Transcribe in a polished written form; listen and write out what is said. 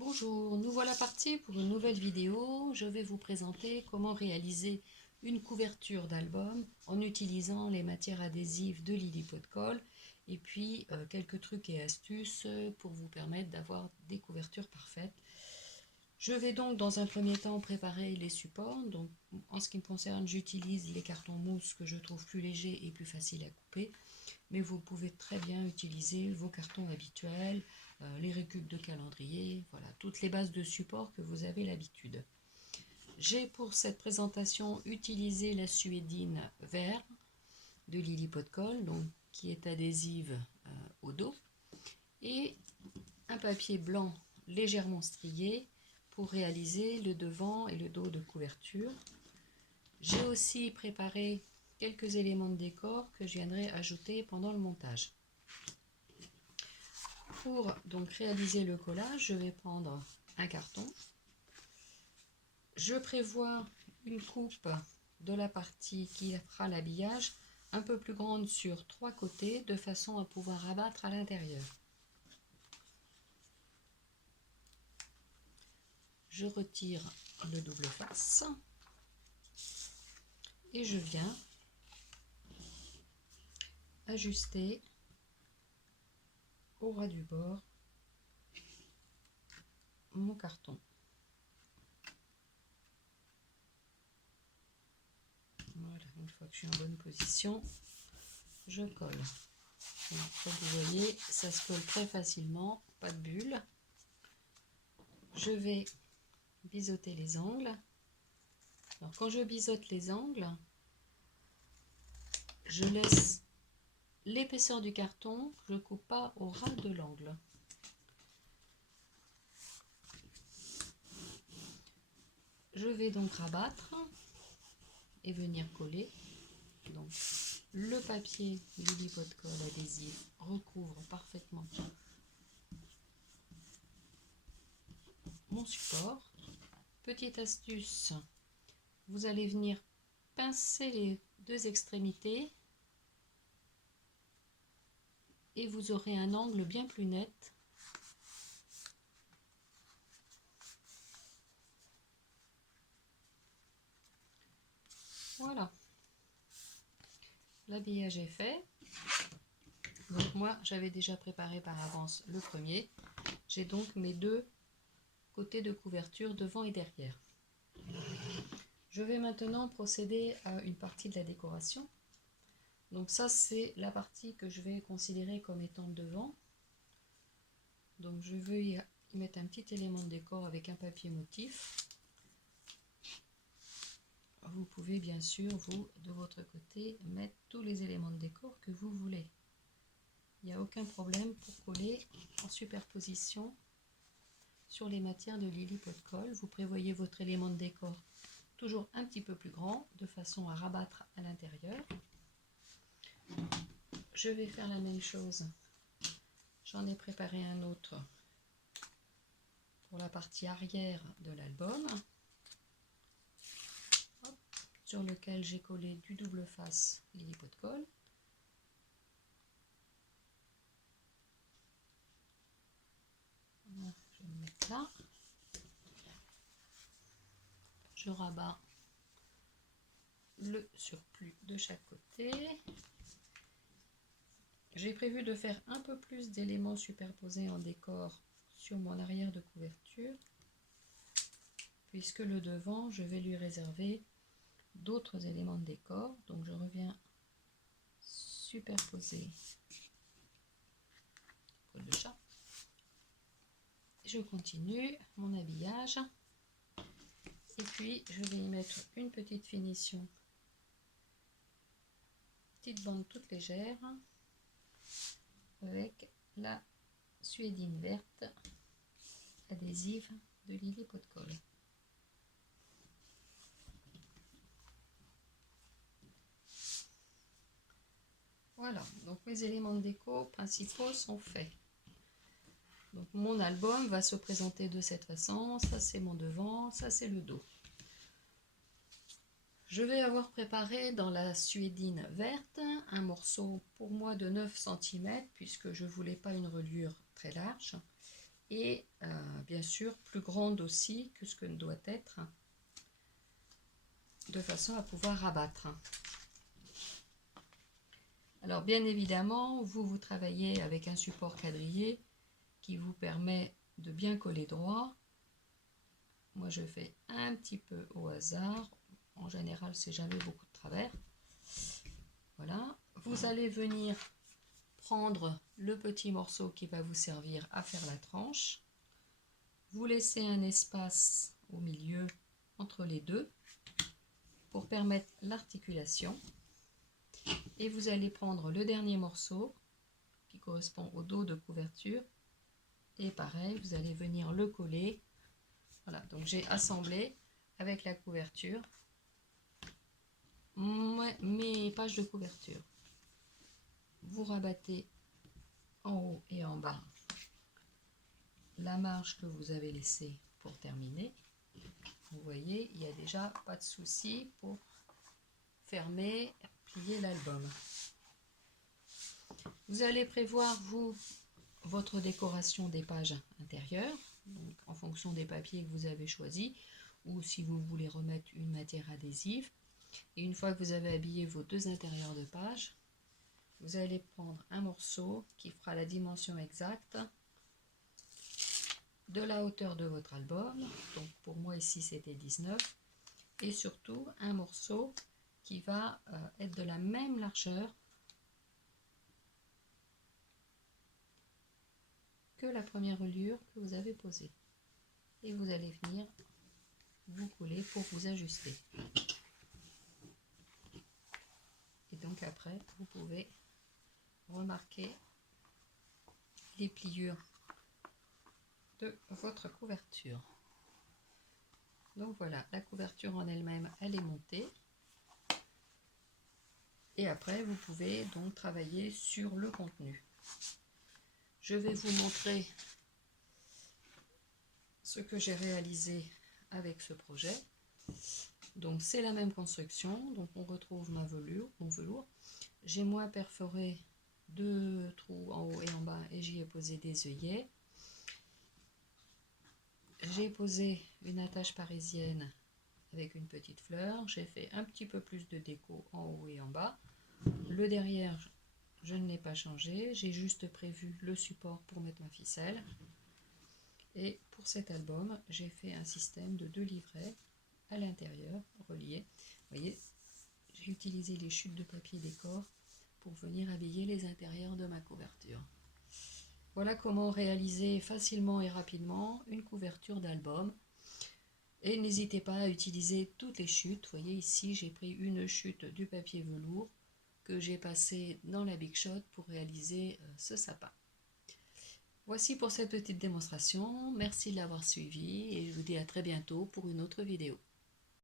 Bonjour, nous voilà partis pour une nouvelle vidéo. Je vais vous présenter comment réaliser une couverture d'album en utilisant les matières adhésives de Lily Pot de Colle et puis quelques trucs et astuces pour vous permettre d'avoir des couvertures parfaites. Je vais donc dans un premier temps préparer les supports. Donc, en ce qui me concerne, j'utilise les cartons mousse que je trouve plus légers et plus faciles à couper. Mais vous pouvez très bien utiliser vos cartons habituels, les récup de calendrier, voilà, toutes les bases de support que vous avez l'habitude. J'ai pour cette présentation utilisé la suédine vert de Lily Pot de Colle, donc, qui est adhésive au dos, et un papier blanc légèrement strié pour réaliser le devant et le dos de couverture. J'ai aussi préparé quelques éléments de décor que je viendrai ajouter pendant le montage. Pour donc réaliser le collage, je vais prendre un carton. Je prévois une coupe de la partie qui fera l'habillage un peu plus grande sur 3 côtés de façon à pouvoir abattre à l'intérieur. Je retire le double face et je viens ajuster au ras du bord mon carton. Voilà, une fois que je suis en bonne position, je colle. Donc, comme vous voyez, ça se colle très facilement, pas de bulle. Je vais biseauter les angles. Alors, quand je biseaute les angles, je laisse l'épaisseur du carton, je ne coupe pas au ras de l'angle. Je vais donc rabattre et venir coller. Donc, le papier Lily Pot de Colle adhésif recouvre parfaitement mon support. Petite astuce, vous allez venir pincer les deux extrémités et vous aurez un angle bien plus net. Voilà, l'habillage est fait. Donc moi, j'avais déjà préparé par avance le premier. J'ai donc mes deux côtés de couverture devant et derrière. Je vais maintenant procéder à une partie de la décoration. Donc ça, c'est la partie que je vais considérer comme étant devant. Donc je vais y mettre un petit élément de décor avec un papier motif. Vous pouvez bien sûr, vous, de votre côté, mettre tous les éléments de décor que vous voulez. Il n'y a aucun problème pour coller en superposition sur les matières de Lily Pot de Colle. Vous prévoyez votre élément de décor toujours un petit peu plus grand, de façon à rabattre à l'intérieur. Je vais faire la même chose. J'en ai préparé un autre pour la partie arrière de l'album, sur lequel j'ai collé du double face Lily Pot de Colle. Voilà, je vais le mettre là. Je rabats le surplus de chaque côté. J'ai prévu de faire un peu plus d'éléments superposés en décor sur mon arrière de couverture, puisque le devant, je vais lui réserver d'autres éléments de décor. Donc je reviens superposer poil de chat. Je continue mon habillage. Et puis je vais y mettre une petite finition, petite bande toute légère, avec la suédine verte adhésive de Lily Pot de Colle. Voilà, donc mes éléments de déco principaux sont faits. Donc mon album va se présenter de cette façon. Ça c'est mon devant, ça c'est le dos. Je vais avoir préparé dans la suédine verte un morceau pour moi de 9 cm puisque je ne voulais pas une reliure très large. Et bien sûr plus grande aussi que ce que doit être, de façon à pouvoir rabattre. Alors bien évidemment, vous travaillez avec un support quadrillé qui vous permet de bien coller droit. Moi je fais un petit peu au hasard, en général c'est jamais beaucoup de travers. Voilà, vous allez venir prendre le petit morceau qui va vous servir à faire la tranche. Vous laissez un espace au milieu entre les deux pour permettre l'articulation. Et vous allez prendre le dernier morceau qui correspond au dos de couverture. Et pareil, vous allez venir le coller. Voilà, donc j'ai assemblé avec la couverture mes pages de couverture. Vous rabattez en haut et en bas la marge que vous avez laissée pour terminer. Vous voyez, il n'y a déjà pas de souci pour fermer, plier l'album. Vous allez prévoir, vous, votre décoration des pages intérieures, donc en fonction des papiers que vous avez choisis, ou si vous voulez remettre une matière adhésive. Et une fois que vous avez habillé vos deux intérieurs de page, vous allez prendre un morceau qui fera la dimension exacte de la hauteur de votre album. Donc pour moi ici c'était 19. Et surtout un morceau qui va être de la même largeur que la première reliure que vous avez posée. Et vous allez venir vous coller pour vous ajuster. Et donc après, vous pouvez remarquer les pliures de votre couverture. Donc voilà, la couverture en elle-même, elle est montée. Et après, vous pouvez donc travailler sur le contenu. Je vais vous montrer ce que j'ai réalisé avec ce projet. Donc c'est la même construction, donc on retrouve mon velours. J'ai moi perforé 2 trous en haut et en bas et j'y ai posé des œillets. J'ai posé une attache parisienne avec une petite fleur. J'ai fait un petit peu plus de déco en haut et en bas. Le derrière, je ne l'ai pas changé. J'ai juste prévu le support pour mettre ma ficelle. Et pour cet album, j'ai fait un système de 2 livrets à l'intérieur, reliés. Vous voyez, j'ai utilisé les chutes de papier décor pour venir habiller les intérieurs de ma couverture. Voilà comment réaliser facilement et rapidement une couverture d'album. Et n'hésitez pas à utiliser toutes les chutes. Vous voyez ici, j'ai pris une chute du papier velours que j'ai passé dans la Big Shot pour réaliser ce sapin. Voici pour cette petite démonstration. Merci de l'avoir suivi et je vous dis à très bientôt pour une autre vidéo.